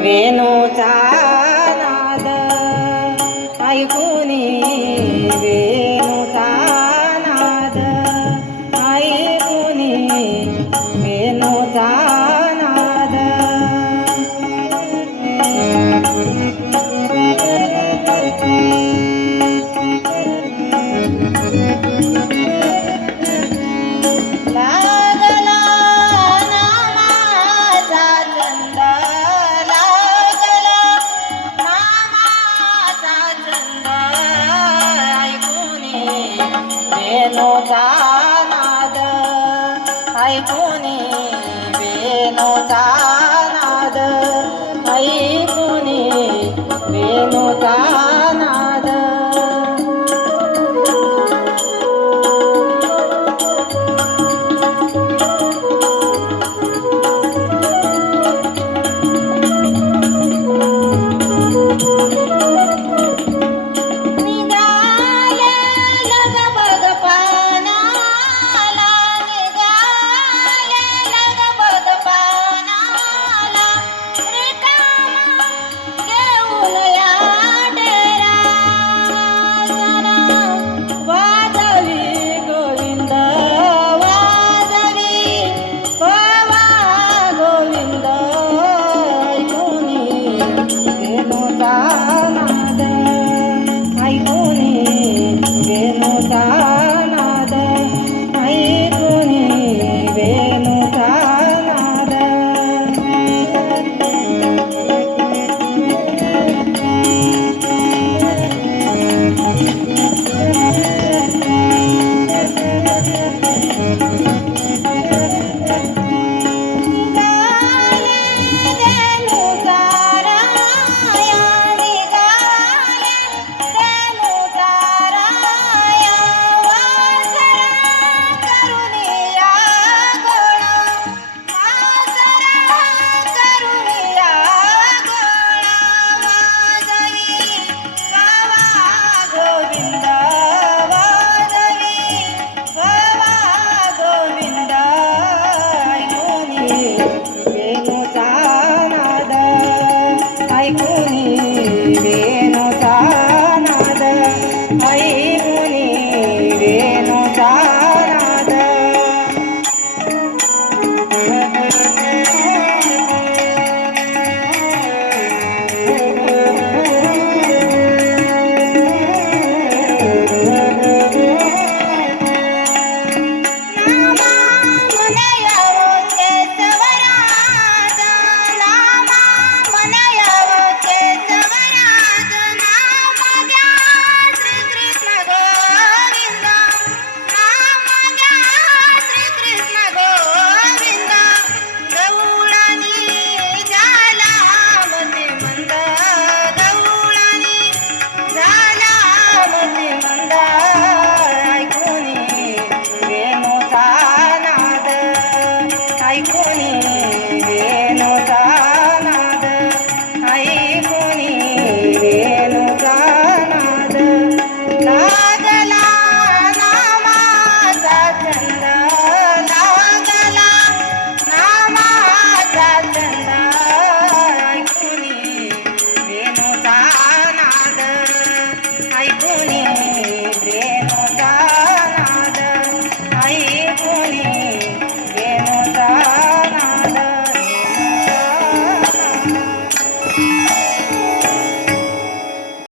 वेणूचा नाद वेणूचा नाद ऐकून वेणूचा नाद ऐकून वेणूचा